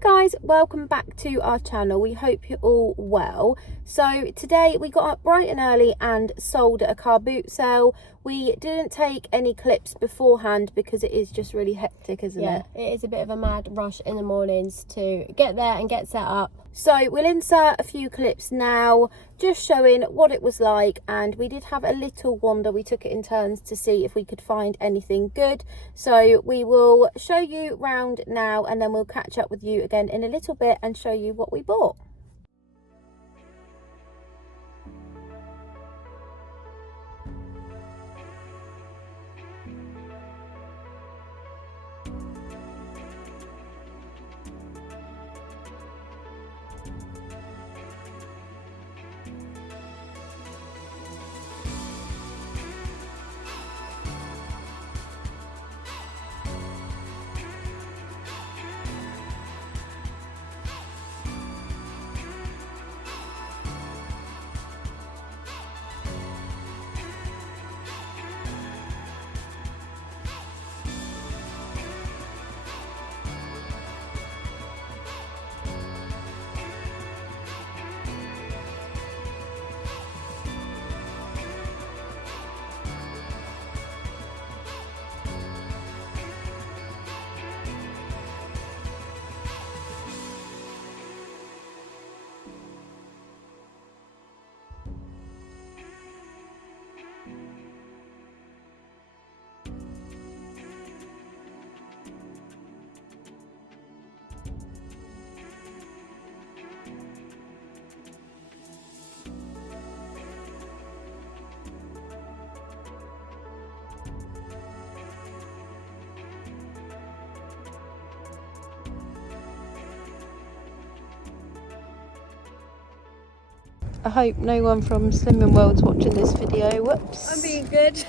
Hi guys, welcome back to our channel. We hope you're all well. So today we got up bright and early and sold at a car boot sale. We didn't take any clips beforehand because it is just really hectic, isn't it? It is a bit of a mad rush in the mornings to get there and get set up. So we'll insert a few clips now, just showing what it was like, and we did have a little wander. We took it in turns to see if we could find anything good. So we will show you round now, and then we'll catch up with you again in a little bit and show you what we bought. I hope no one from Slimming World's watching this video. Whoops. I'm being good.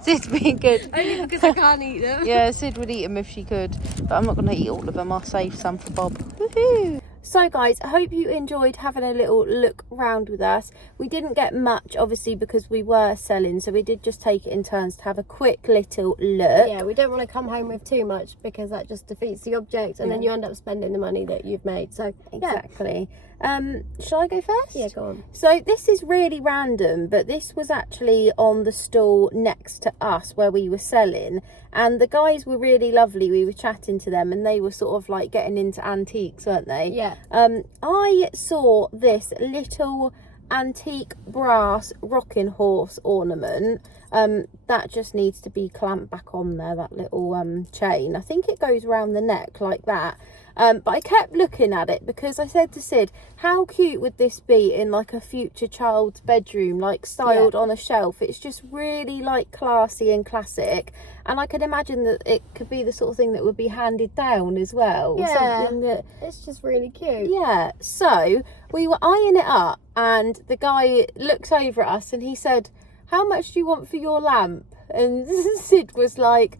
Sid's being good. Only because I can't eat them. Yeah, Sid would eat them if she could, but I'm not going to eat all of them. I'll save some for Bob. Woohoo! So guys, I hope you enjoyed having a little look round with us. We didn't get much, obviously, because we were selling, so we did just take it in turns to have a quick little look. Yeah, we don't want to come home with too much because that just defeats the object, and then you end up spending the money that you've made. So exactly. Shall I go first? Yeah, go on. So this is really random, but this was actually on the stall next to us where we were selling, and the guys were really lovely. We were chatting to them and they were sort of like getting into antiques, weren't they? Yeah. I saw this little antique brass rocking horse ornament that just needs to be clamped back on there, that little chain. I think it goes around the neck like that. But I kept looking at it because I said to Sid, how cute would this be in like a future child's bedroom, like styled on a shelf? It's just really like classy and classic, and I could imagine that it could be the sort of thing that would be handed down as well. Yeah, something that, it's just really cute. yeah. So we were eyeing it up, and the guy looked over at us and he said, how much do you want for your lamp? And Sid was like,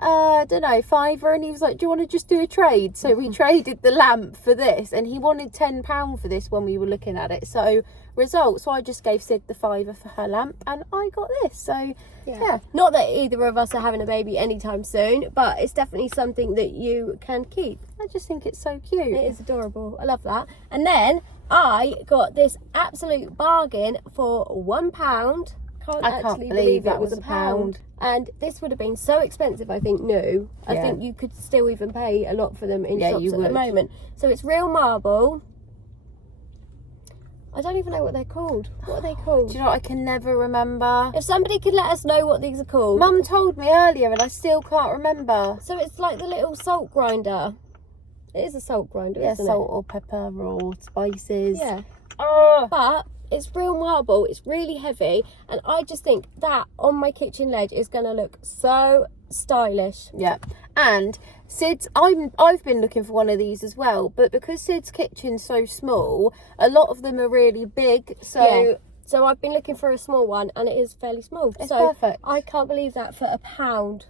I don't know, £5, and he was like, do you want to just do a trade? So we traded the lamp for this, and he wanted £10 for this when we were looking at it. So I just gave Sid the £5 for her lamp, and I got this. So yeah. Not that either of us are having a baby anytime soon, but it's definitely something that you can keep. I just think it's so cute. It is adorable. I love that. And then I got this absolute bargain for £1. I can't believe that it was was a pound. And this would have been so expensive, I think, new. I think you could still even pay a lot for them in shops at the moment. So it's real marble. I don't even know what they're called. What are they called? Do you know what? I can never remember. If somebody could let us know what these are called. Mum told me earlier and I still can't remember. So it's like the little salt grinder. It is a salt grinder, isn't it? Salt or pepper or spices. Yeah. Oh. But it's real marble, it's really heavy, and I just think that on my kitchen ledge is going to look so stylish. Yeah. And Sid's, I've been looking for one of these as well, but because Sid's kitchen's so small, a lot of them are really big. So I've been looking for a small one, and it is fairly small. It's perfect. I can't believe that for £1.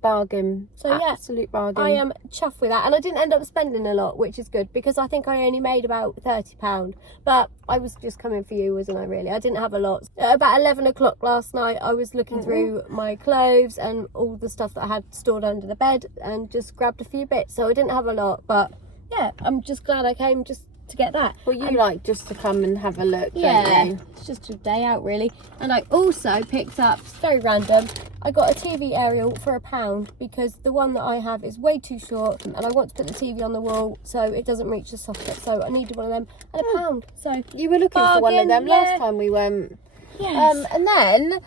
Bargain. So absolute bargain. I am chuffed with that, and I didn't end up spending a lot, which is good, because I think I only made about £30, but I was just coming for you, wasn't I? Really, I didn't have a lot. At about 11 o'clock last night, I was looking through my clothes and all the stuff that I had stored under the bed, and just grabbed a few bits. So I didn't have a lot, but yeah, I'm just glad I came just to get that. Well, you like just to come and have a look, Yeah, don't you? it's just a day out really. And I also picked up, it's very random, I got a TV aerial for £1 because the one that I have is way too short and I want to put the TV on the wall so it doesn't reach the socket. So I needed one of them and £1. So You were looking for one of them last time we went. Yes. And then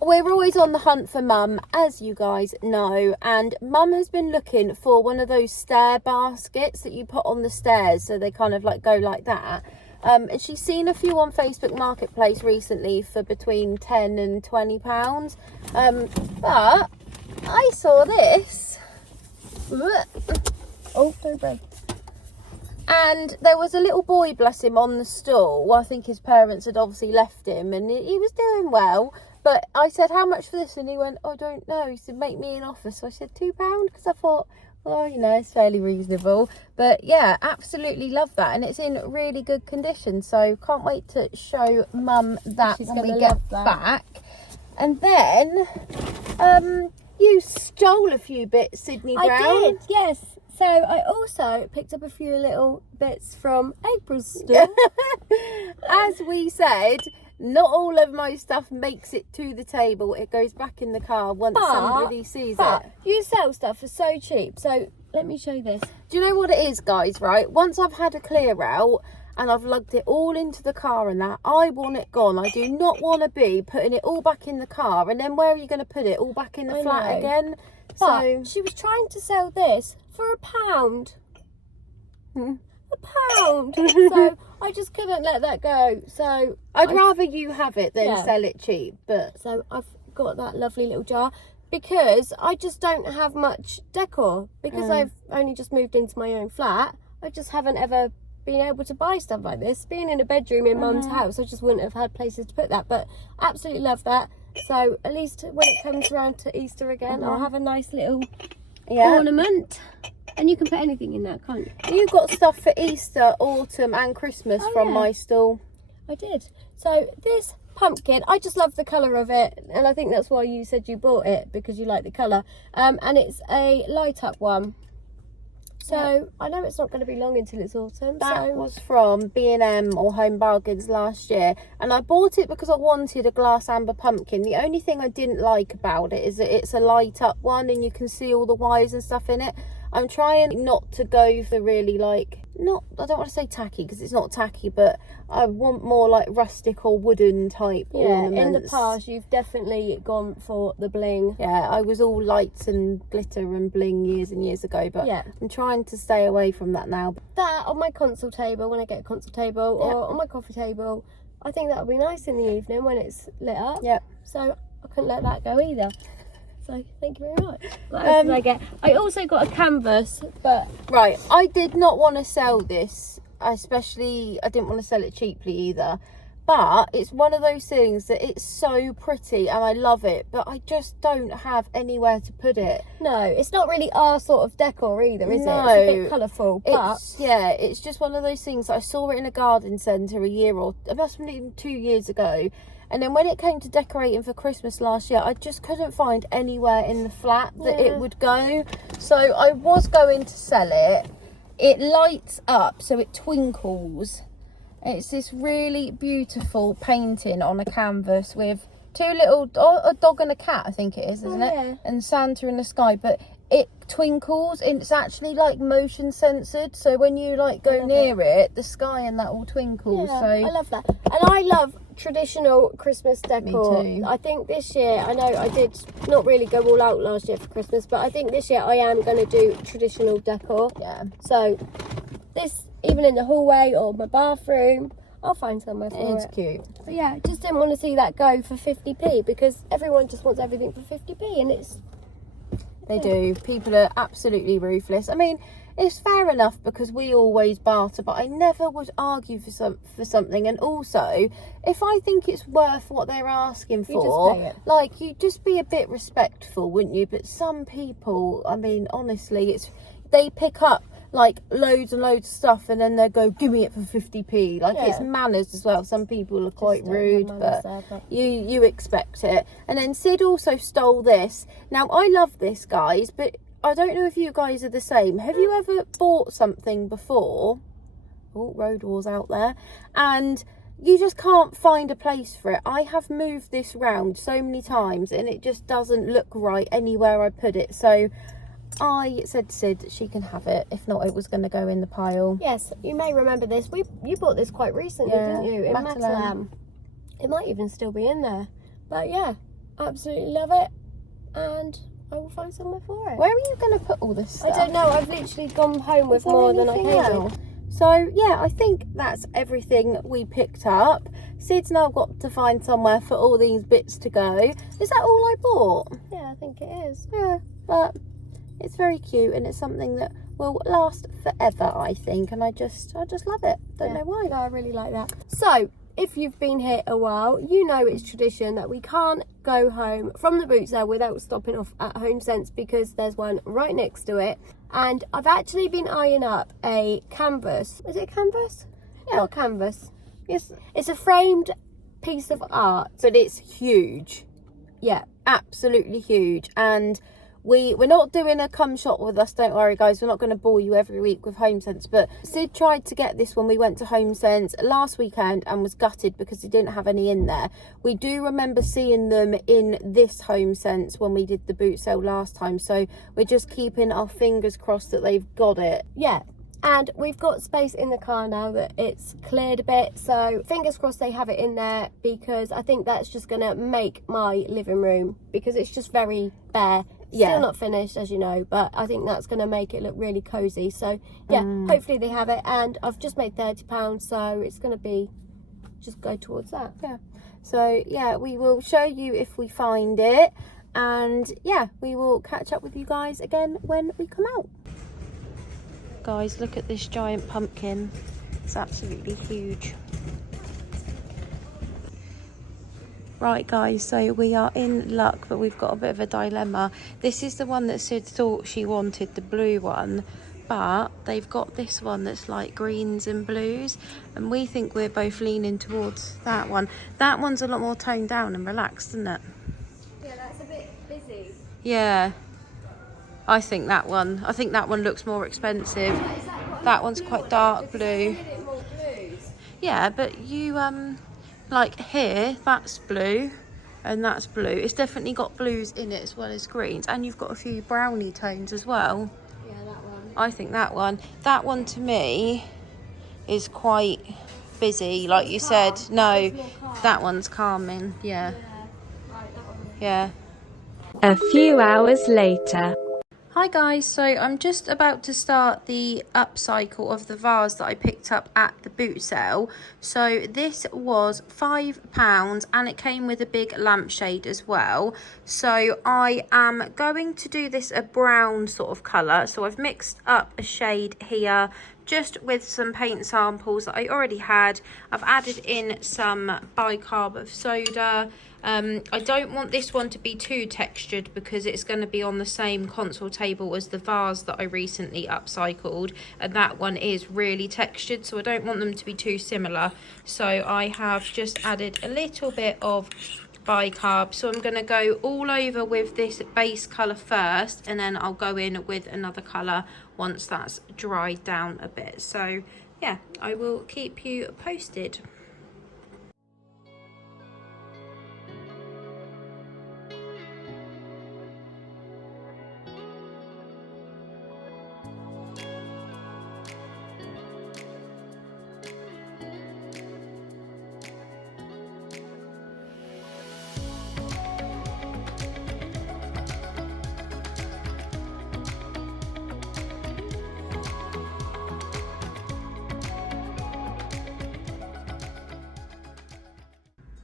we're always on the hunt for Mum, as you guys know, and Mum has been looking for one of those stair baskets that you put on the stairs so they kind of like go like that. And she's seen a few on Facebook Marketplace recently for between £10 and £20. But I saw this. Oh, don't break. And there was a little boy, bless him, on the stool. I think his parents had obviously left him and he was doing well. But I said, how much for this? And he went, I don't know. He said, make me an offer. So I said, £2, because I thought, well, you know, it's fairly reasonable. But yeah, absolutely love that. And it's in really good condition. So can't wait to show Mum that when we get back. And then you stole a few bits, Sydney Brown. I did, yes. So I also picked up a few little bits from April's store. As we said, not all of my stuff makes it to the table. It goes back in the car once somebody sees it. You sell stuff for so cheap. So let me show you this. Do you know what it is, guys, right? Once I've had a clear out and I've lugged it all into the car and that, I want it gone. I do not want to be putting it all back in the car. And then where are you going to put it? All back in the flat again? But she was trying to sell this for £1. £1. So I just couldn't let that go. So I'd rather you have it than sell it cheap. But so I've got that lovely little jar because I just don't have much decor because I've only just moved into my own flat. I just haven't ever been able to buy stuff like this. Being in a bedroom in Mum's house, I just wouldn't have had places to put that. But absolutely love that. So at least when it comes around to Easter again, I'll have a nice little ornament. And you can put anything in that, can't you? You got stuff for Easter, autumn and Christmas from my stall. I did. So this pumpkin, I just love the colour of it. And I think that's why you said you bought it, because you like the colour. And it's a light up one. So I know it's not going to be long until it's autumn. That was from B&M or Home Bargains last year. And I bought it because I wanted a glass amber pumpkin. The only thing I didn't like about it is that it's a light up one and you can see all the wires and stuff in it. I'm trying not to go for really I don't want to say tacky because it's not tacky, but I want more like rustic or wooden type ornaments. In the past you've definitely gone for the bling. Yeah, I was all lights and glitter and bling years and years ago, but I'm trying to stay away from that now. That on my console table, when I get a console table, or on my coffee table, I think that would be nice in the evening when it's lit up. So I couldn't let that go either. So thank you very much. What else did I get? I also got a canvas, but right, I did not want to sell this, especially I didn't want to sell it cheaply either, but it's one of those things that it's so pretty and I love it, but I just don't have anywhere to put it. No, it's not really our sort of decor either, is it? It's a bit colourful, but it's just one of those things that I saw it in a garden centre it must have been 2 years ago. And then when it came to decorating for Christmas last year, I just couldn't find anywhere in the flat that it would go. So I was going to sell it. It lights up, so it twinkles. It's this really beautiful painting on a canvas with two little, a dog and a cat, I think it is, isn't it? And Santa in the sky. But it twinkles and it's actually like motion censored. So when you go near it, the sky and that all twinkles. Yeah, so I love that. And I love traditional Christmas decor. Me too. I think this year, I know I did not really go all out last year for Christmas, but I think this year I am going to do traditional decor. Yeah. So this, even in the hallway or my bathroom, I'll find somewhere for it. It's cute. But yeah, just didn't want to see that go for 50p because everyone just wants everything for 50p and it's... They do. People are absolutely ruthless. I mean, it's fair enough because we always barter, but I never would argue for something. And also, if I think it's worth what they're asking for, you just be a bit respectful, wouldn't you? But some people, I mean, honestly, they pick up loads and loads of stuff and then they go, give me it for 50p. It's manners as well. Some people are quite rude, but you expect it. And then Sid also stole this. Now I love this, guys, but I don't know if you guys are the same. Have you ever bought something before? Oh, road wars out there. And you just can't find a place for it. I have moved this round so many times and it just doesn't look right anywhere I put it. So I said to Sid she can have it. If not, it was going to go in the pile. Yes, you may remember this. You bought this quite recently, didn't you? In Dunelm. It might even still be in there. But yeah, absolutely love it. And I will find somewhere for it. Where are you going to put all this stuff? I don't know. I've literally gone home with more than I came with. So yeah, I think that's everything we picked up. Sid's now got to find somewhere for all these bits to go. Is that all I bought? Yeah, I think it is. Yeah, but it's very cute and it's something that will last forever, I think. And I just love it. Don't know why. No, I really like that. So if you've been here a while, you know it's tradition that we can't go home from the boot sale without stopping off at Home Sense because there's one right next to it. And I've actually been eyeing up a canvas. Is it canvas? Yeah. Not canvas. Yes. It's a framed piece of art. But it's huge. Yeah. Absolutely huge. And we're not doing a come shop with us, don't worry guys, we're not going to bore you every week with Home Sense, but Sid tried to get this when we went to Home Sense last weekend and was gutted because he didn't have any in there. We do remember seeing them in this Home Sense when we did the boot sale last time, so we're just keeping our fingers crossed that they've got it. Yeah. And we've got space in the car now that it's cleared a bit, so fingers crossed they have it in there because I think that's just going to make my living room, because it's just very bare. Still not finished, as you know, but I think that's going to make it look really cozy. So yeah, hopefully they have it. And I've just made £30, so it's going to be just go towards that. Yeah. So yeah, we will show you if we find it, and yeah, we will catch up with you guys again when we come out. Guys, look at this giant pumpkin. It's absolutely huge. Right guys, so we are in luck, but we've got a bit of a dilemma. This is the one that Sid thought she wanted, the blue one, but they've got this one that's like greens and blues, and we think we're both leaning towards that one. That one's a lot more toned down and relaxed, isn't it? Yeah, that's a bit busy. Yeah, I think that one looks more expensive. That one's quite dark blue. Yeah, but you like here, that's blue and that's blue. It's definitely got blues in it as well as greens, and you've got a few brownie tones as well. Yeah, that one. I think that one to me is quite busy, like you said. No, that one's calming. Yeah. Right, that one. Yeah. A few hours later. Hi guys, so I'm just about to start the upcycle of the vase that I picked up at the boot sale. So this was £5 and it came with a big lampshade as well. So I am going to do this a brown sort of colour. So I've mixed up a shade here just with some paint samples that I already had. I've added in some bicarb of soda. I don't want this one to be too textured because it's going to be on the same console table as the vase that I recently upcycled, and that one is really textured, so I don't want them to be too similar. So I have just added a little bit of bicarb, so I'm going to go all over with this base colour first, and then I'll go in with another colour once that's dried down a bit. So yeah, I will keep you posted.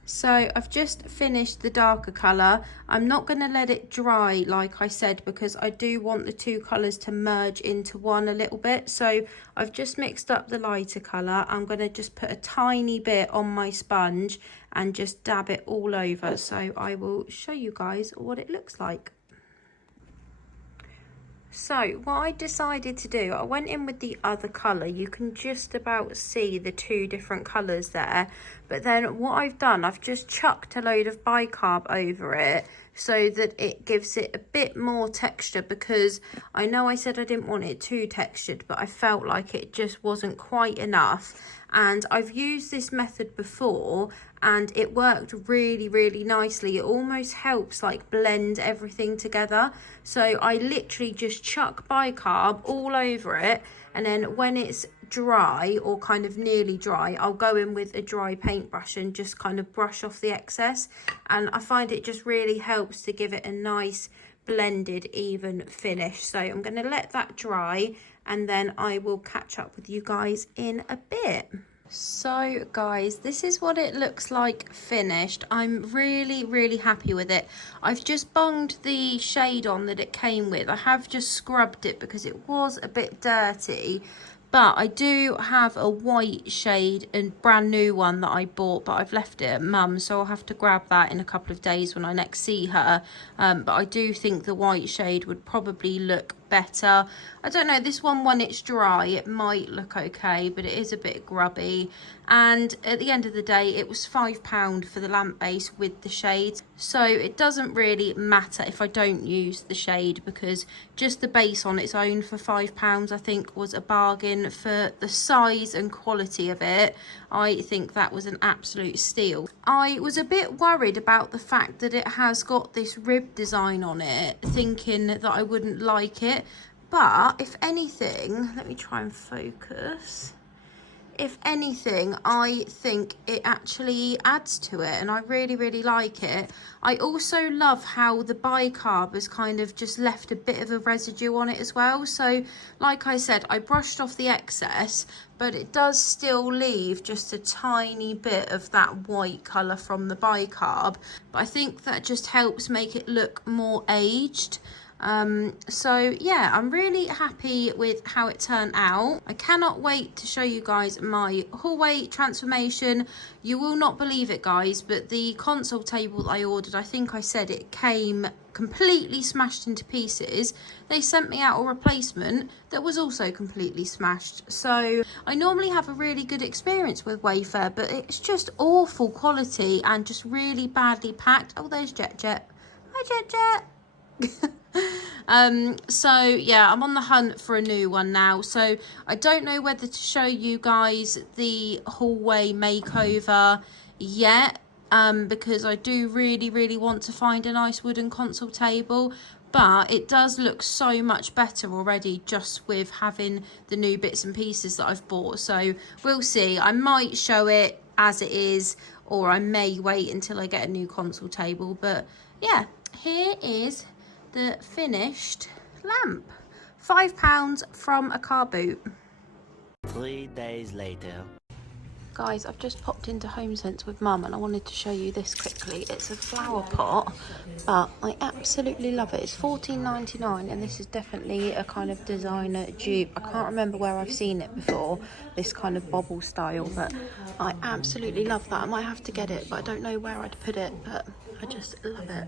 So I've just finished the darker colour. I'm not going to let it dry like I said, because I do want the two colours to merge into one a little bit. So I've just mixed up the lighter colour. I'm going to just put a tiny bit on my sponge and just dab it all over. So I will show you guys what it looks like. So what I decided to do, I went in with the other colour. You can just about see the two different colours there. But then what I've done, I've just chucked a load of bicarb over it so that it gives it a bit more texture, because I know I said I didn't want it too textured, but I felt like it just wasn't quite enough. And I've used this method before and it worked really, really nicely. It almost helps like blend everything together. So I literally just chuck bicarb all over it, and then when it's dry or kind of nearly dry, I'll go in with a dry paintbrush and just kind of brush off the excess. And I find it just really helps to give it a nice blended even finish. So I'm going to let that dry and then I will catch up with you guys in a bit. So guys, this is what it looks like finished. I'm really, really happy with it. I've just bunged the shade on that it came with. I have just scrubbed it because it was a bit dirty. But I do have a white shade, a brand new one that I bought, but I've left it at mum's, so I'll have to grab that in a couple of days when I next see her. But I do think the white shade would probably look better. I don't know, this one, when it's dry, it might look okay, but it is a bit grubby. And at the end of the day, it was £5 for the lamp base with the shades. So it doesn't really matter if I don't use the shade, because just the base on its own for £5 I think was a bargain for the size and quality of it. I think that was an absolute steal. I was a bit worried about the fact that it has got this rib design on it, thinking that I wouldn't like it. But if anything, let me try and focus. If anything, I think it actually adds to it, and I really, really like it. I also love how the bicarb has kind of just left a bit of a residue on it as well. So like I said, I brushed off the excess, but it does still leave just a tiny bit of that white colour from the bicarb. But I think that just helps make it look more aged. So yeah, I'm really happy with how it turned out. I cannot wait to show you guys my hallway transformation. You will not believe it, guys, but the console table that I ordered, I think I said it came completely smashed into pieces. They sent me out a replacement that was also completely smashed. So I normally have a really good experience with Wayfair, but it's just awful quality and just really badly packed. Oh, there's Jet. Hi, Jet. So yeah, I'm on the hunt for a new one now, so I don't know whether to show you guys the hallway makeover yet, because I do really want to find a nice wooden console table. But it does look so much better already just with having the new bits and pieces that I've bought. So we'll see. I might show it as it is, or I may wait until I get a new console table. But yeah, here is the finished lamp. £5 from a car boot. 3 days later. Guys, I've just popped into HomeSense with mum and I wanted to show you this quickly. It's a flower pot, but I absolutely love it. It's $14.99 and this is definitely a kind of designer dupe. I can't remember where I've seen it before, this kind of bobble style, but I absolutely love that. I might have to get it, but I don't know where I'd put it, but I just love it.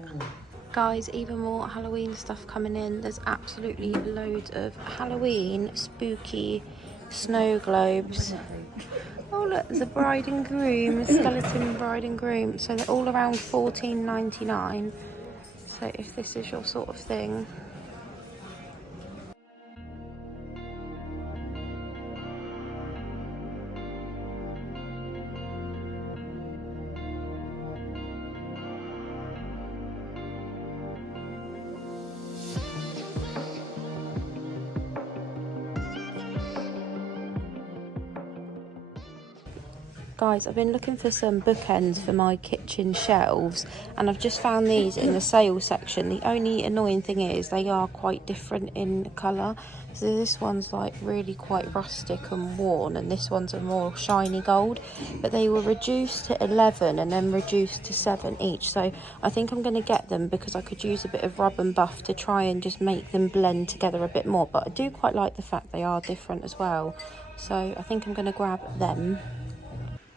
Guys, even more Halloween stuff coming in. There's absolutely loads of Halloween spooky snow globes. Oh look, there's a bride and groom, a skeleton bride and groom. So they're all around $14.99. So if this is your sort of thing. Guys, I've been looking for some bookends for my kitchen shelves and I've just found these in the sales section. The only annoying thing is they are quite different in colour. So this one's like really quite rustic and worn, and this one's a more shiny gold, but they were reduced to 11 and then reduced to 7 each. So I think I'm going to get them because I could use a bit of rub and buff to try and just make them blend together a bit more. But I do quite like the fact they are different as well, so I think I'm going to grab them.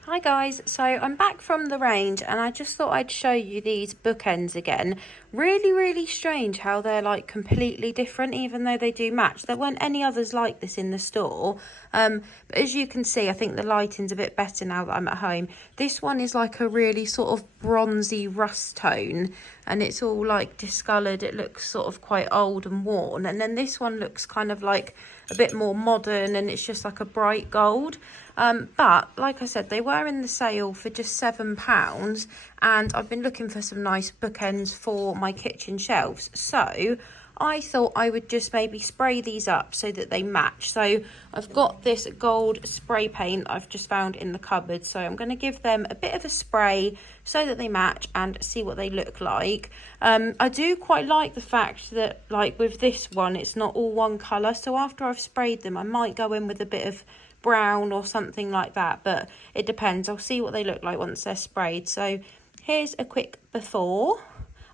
Hi guys, so I'm back from the range and I just thought I'd show you these bookends again. Really strange how they're like completely different even though they do match. There weren't any others like this in the store. But as you can see, I think the lighting's a bit better now that I'm at home. This one is like a really sort of bronzy rust tone and it's all like discoloured. It looks sort of quite old and worn. And then this one looks kind of like a bit more modern and it's just like a bright gold. But like I said, they were in the sale for just £7 and I've been looking for some nice bookends for my kitchen shelves. So I thought I would just maybe spray these up so that they match. So I've got this gold spray paint I've just found in the cupboard. So I'm going to give them a bit of a spray so that they match and see what they look like. I do quite like the fact that like with this one, it's not all one colour. So after I've sprayed them, I might go in with a bit of brown or something like that, but it depends. I'll see what they look like once they're sprayed. So here's a quick before.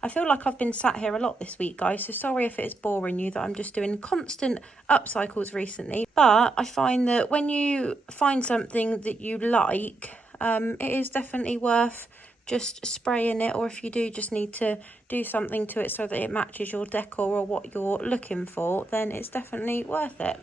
I feel like I've been sat here a lot this week, guys, so sorry if it's boring you that I'm just doing constant upcycles recently. But I find that when you find something that you like, it is definitely worth just spraying it, or if you do just need to do something to it so that it matches your decor or what you're looking for, then it's definitely worth it.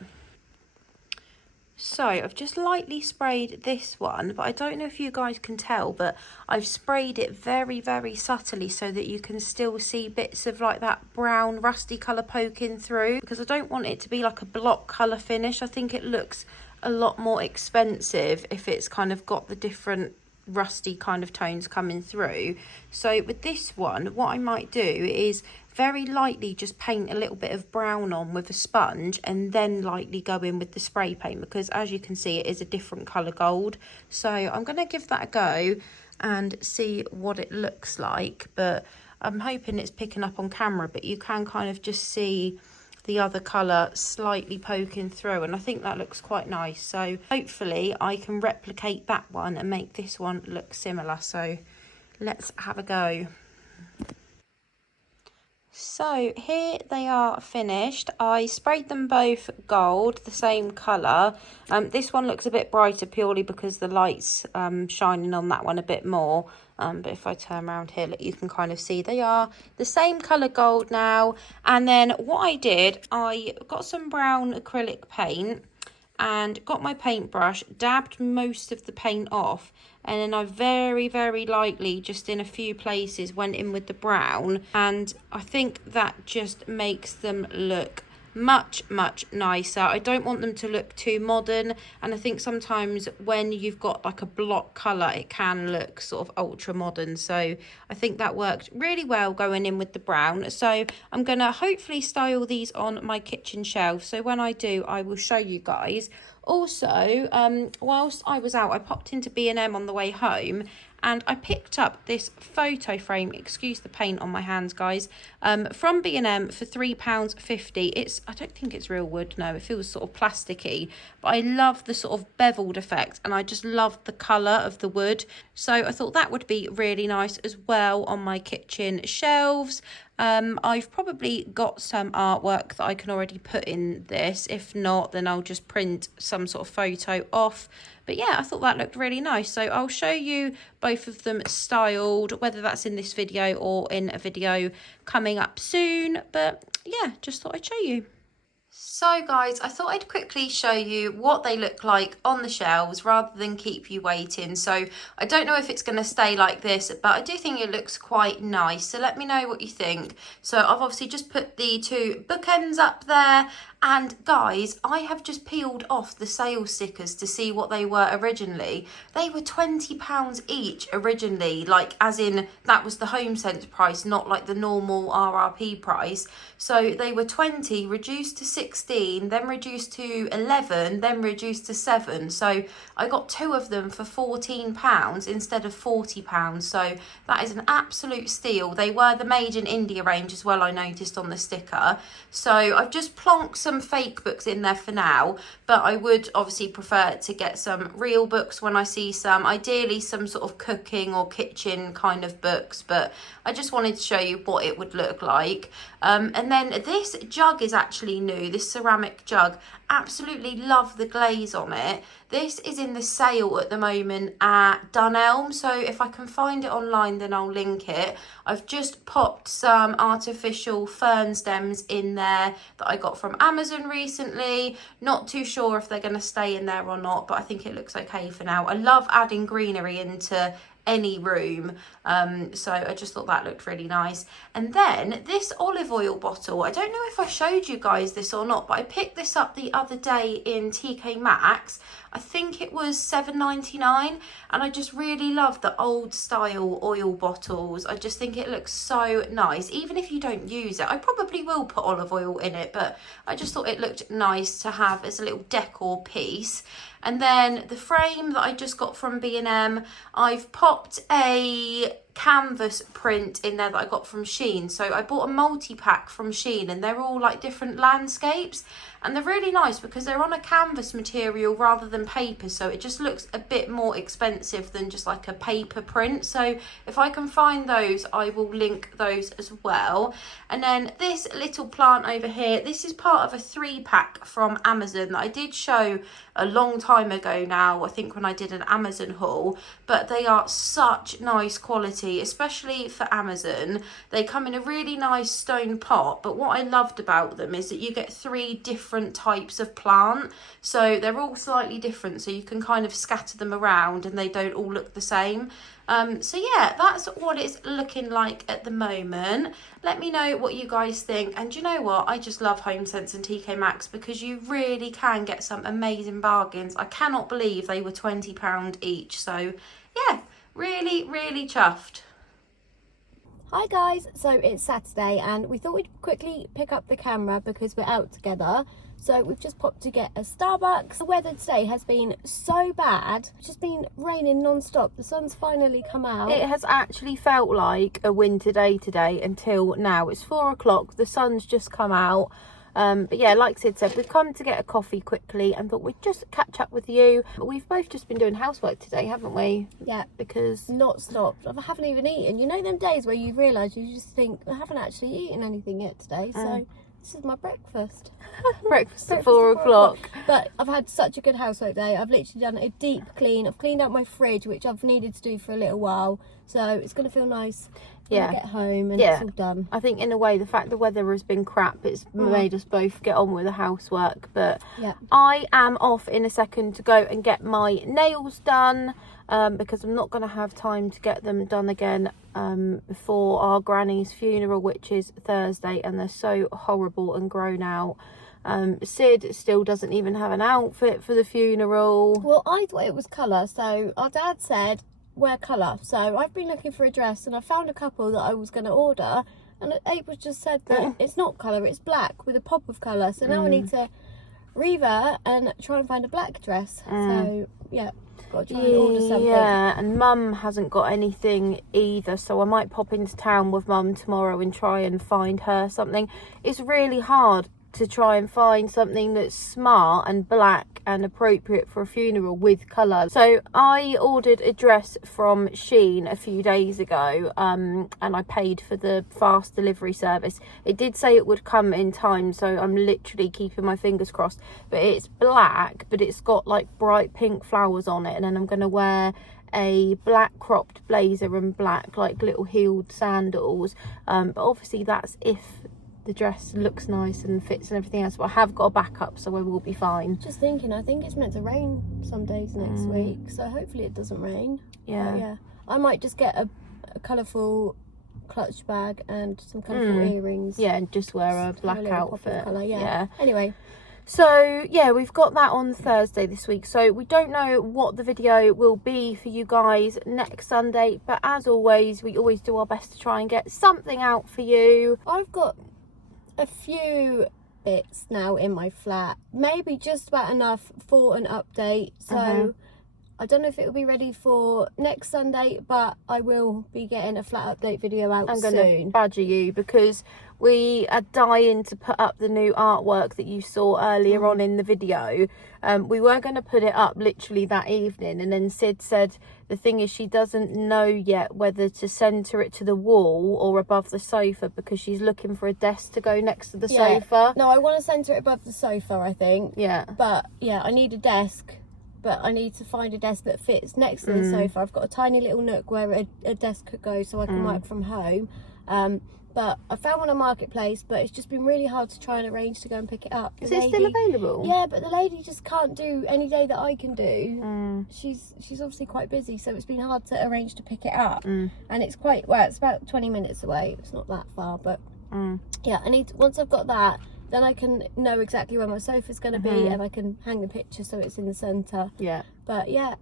So I've just lightly sprayed this one, but I don't know if you guys can tell, but I've sprayed it very subtly so that you can still see bits of like that brown rusty colour poking through, because I don't want it to be like a block colour finish. I think it looks a lot more expensive if it's kind of got the different rusty kind of tones coming through. So with this one, what I might do is very lightly just paint a little bit of brown on with a sponge and then lightly go in with the spray paint, because as you can see it is a different colour gold. So I'm going to give that a go and see what it looks like, but I'm hoping it's picking up on camera, but you can kind of just see the other colour slightly poking through, and I think that looks quite nice. So hopefully I can replicate that one and make this one look similar. So let's have a go. So here they are finished. I sprayed them both gold, the same colour. This one looks a bit brighter purely because the light's shining on that one a bit more. But if I turn around here, look, you can kind of see they are the same colour gold now. And then what I did, I got some brown acrylic paint and got my paintbrush, dabbed most of the paint off, and then I very lightly, just in a few places, went in with the brown, and I think that just makes them look much nicer. I don't want them to look too modern, and I think sometimes when you've got like a block colour it can look sort of ultra modern. So I think that worked really well going in with the brown. So I'm gonna hopefully style these on my kitchen shelf, so when I do I will show you guys. Also, whilst I was out, I popped into B&M on the way home and I picked up this photo frame, excuse the paint on my hands guys, from B&M for £3.50. I don't think it's real wood, no, it feels sort of plasticky, but I love the sort of beveled effect and I just love the colour of the wood. So I thought that would be really nice as well on my kitchen shelves. I've probably got some artwork that I can already put in this. If not, then I'll just print some sort of photo off. But yeah, I thought that looked really nice. So I'll show you both of them styled, whether that's in this video or in a video coming up soon. But yeah, just thought I'd show you. So guys, I thought I'd quickly show you what they look like on the shelves rather than keep you waiting. So I don't know if it's going to stay like this, but I do think it looks quite nice. So let me know what you think. So I've obviously just put the two bookends up there. And guys, I have just peeled off the sales stickers to see what they were originally. They were £20 each originally, like as in that was the home sense price, not like the normal RRP price. So they were 20, reduced to 16, then reduced to 11, then reduced to 7. So I got two of them for £14 instead of £40. So that is an absolute steal. They were the Made in India range as well, I noticed on the sticker. So I've just plonked some fake books in there for now, but I would obviously prefer to get some real books when I see some, ideally some sort of cooking or kitchen kind of books, but I just wanted to show you what it would look like. And then this jug is actually new, this ceramic jug, absolutely love the glaze on it. This is in the sale at the moment at Dunelm, so if I can find it online then I'll link it. I've just popped some artificial fern stems in there that I got from Amazon recently. Not too sure if they're going to stay in there or not, but I think it looks okay for now. I love adding greenery into any room, so I just thought that looked really nice. And then this olive oil bottle, I don't know if I showed you guys this or not, but I picked this up the other day in TK Maxx. I think it was $7.99, and I just really love the old style oil bottles. I just think it looks so nice. Even if you don't use it, I probably will put olive oil in it, but I just thought it looked nice to have as a little decor piece. And then the frame that I just got from B&M, I've popped a canvas print in there that I got from SHEIN. So I bought a multi-pack from SHEIN, and they're all like different landscapes, and they're really nice because they're on a canvas material rather than paper, so it just looks a bit more expensive than just like a paper print. So if I can find those, I will link those as well. And then this little plant over here, this is part of a 3-pack from Amazon that I did show a long time ago now, I think when I did an Amazon haul, but they are such nice quality, especially for Amazon. They come in a really nice stone pot, but what I loved about them is that you get 3 different types of plant, so they're all slightly different, so you can kind of scatter them around and they don't all look the same. So yeah, that's what it's looking like at the moment. Let me know what you guys think. And you know what? I just love HomeSense and TK Maxx because you really can get some amazing bargains. I cannot believe they were £20 each. So yeah, really, really chuffed. Hi guys, so it's Saturday and we thought we'd quickly pick up the camera because we're out together. So we've just popped to get a Starbucks. The weather today has been so bad. It's just been raining non-stop. The sun's finally come out. It has actually felt like a winter day today until now. It's 4 o'clock. The sun's just come out. But yeah, like Sid said, we've come to get a coffee quickly and thought we'd just catch up with you. We've both just been doing housework today, haven't we? Yeah, because not stopped. I haven't even eaten. You know them days where you realise you just think, I haven't actually eaten anything yet today, so this is my breakfast. breakfast at 4 o'clock. But I've had such a good housework day. I've literally done a deep clean. I've cleaned out my fridge, which I've needed to do for a little while, so it's going to feel nice when I get home and it's all done. I think in a way the fact the weather has been crap, it's made us both get on with the housework. But I am off in a second to go and get my nails done, because I'm not going to have time to get them done again before our granny's funeral, which is Thursday, and they're so horrible and grown out. Sid still doesn't even have an outfit for the funeral. Well, I thought it was colour, so our dad said wear colour, so I've been looking for a dress and I found a couple that I was going to order, and April just said that it's not colour, it's black with a pop of colour, so now I need to revert and try and find a black dress. So yeah, got to try and order something. Yeah, and Mum hasn't got anything either, so I might pop into town with Mum tomorrow and try and find her something. It's really hard to try and find something that's smart and black and appropriate for a funeral with colour. So I ordered a dress from SHEIN a few days ago, and I paid for the fast delivery service. It did say it would come in time, so I'm literally keeping my fingers crossed. But it's black, but it's got like bright pink flowers on it, and then I'm going to wear a black cropped blazer and black like little heeled sandals, but obviously that's if the dress looks nice and fits and everything else, but I have got a backup, so I will be fine. Just thinking, I think it's meant to rain some days next week, so hopefully it doesn't rain. Yeah, I might just get a colourful clutch bag and some colourful earrings. Yeah, and just wear a black outfit. Colour, yeah. Anyway, so yeah, we've got that on Thursday this week, so we don't know what the video will be for you guys next Sunday, but as always, we always do our best to try and get something out for you. I've got a few bits now in my flat, maybe just about enough for an update, so I don't know if it will be ready for next Sunday, but I will be getting a flat update video out I'm soon. going to badger you because we are dying to put up the new artwork that you saw earlier on in the video. We were going to put it up literally that evening, and then Sid said the thing is she doesn't know yet whether to centre it to the wall or above the sofa because she's looking for a desk to go next to the sofa. No, I want to centre it above the sofa, I think. Yeah. But yeah, I need a desk. But I need to find a desk that fits next to the sofa. I've got a tiny little nook where a desk could go so I can work from home. But I found one on Marketplace, but it's just been really hard to try and arrange to go and pick it up. Is it still available? Yeah, but the lady just can't do any day that I can do. She's obviously quite busy, so it's been hard to arrange to pick it up. And it's quite, well, it's about 20 minutes away. It's not that far, but yeah, once I've got that, then I can know exactly where my sofa's going to be, and I can hang the picture so it's in the centre. Yeah. But yeah,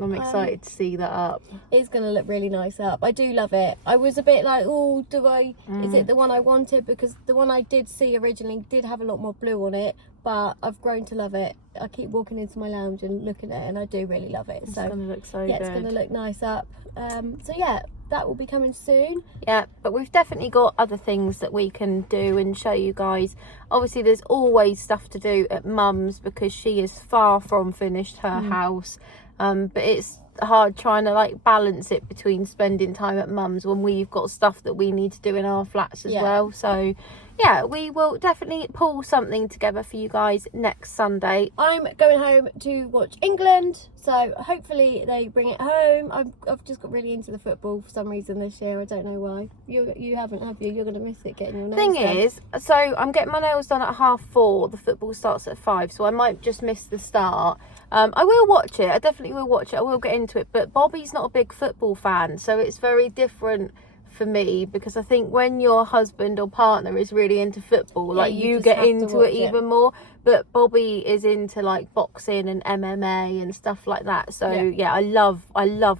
I'm excited to see that up. it's going to look really nice up. I do love it. I was a bit like, oh, is it the one I wanted? Because the one I did see originally did have a lot more blue on it, but I've grown to love it. I keep walking into my lounge and looking at it, and I do really love it. It's So going to look so yeah, good. it's going to look nice up. So yeah, that will be coming soon. Yeah, but we've definitely got other things that we can do and show you guys. Obviously, there's always stuff to do at Mum's because she is far from finished her house. But it's hard trying to like balance it between spending time at Mum's when we've got stuff that we need to do in our flats as well. So yeah, we will definitely pull something together for you guys next Sunday. I'm going home to watch England, so hopefully they bring it home. I've just got really into the football for some reason this year. I don't know why. You haven't, have you? You're going to miss it getting your nails Thing done. is, so I'm getting my nails done at 4:30. The football starts at 5, so I might just miss the start. I will watch it. I definitely will watch it. I will get into it. But Bobby's not a big football fan, so it's very different for me because I think when your husband or partner is really into football, like you you just get have to into watch it it. even more. But Bobby is into like boxing and MMA and stuff like that. So yeah, I love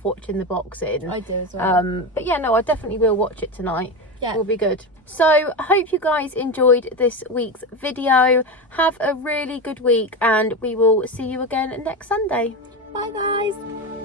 watching the boxing. I do as well. But yeah, no, I definitely will watch it tonight. Yeah. Will be good. So I hope you guys enjoyed this week's video. Have a really good week, and we will see you again next Sunday. Bye guys.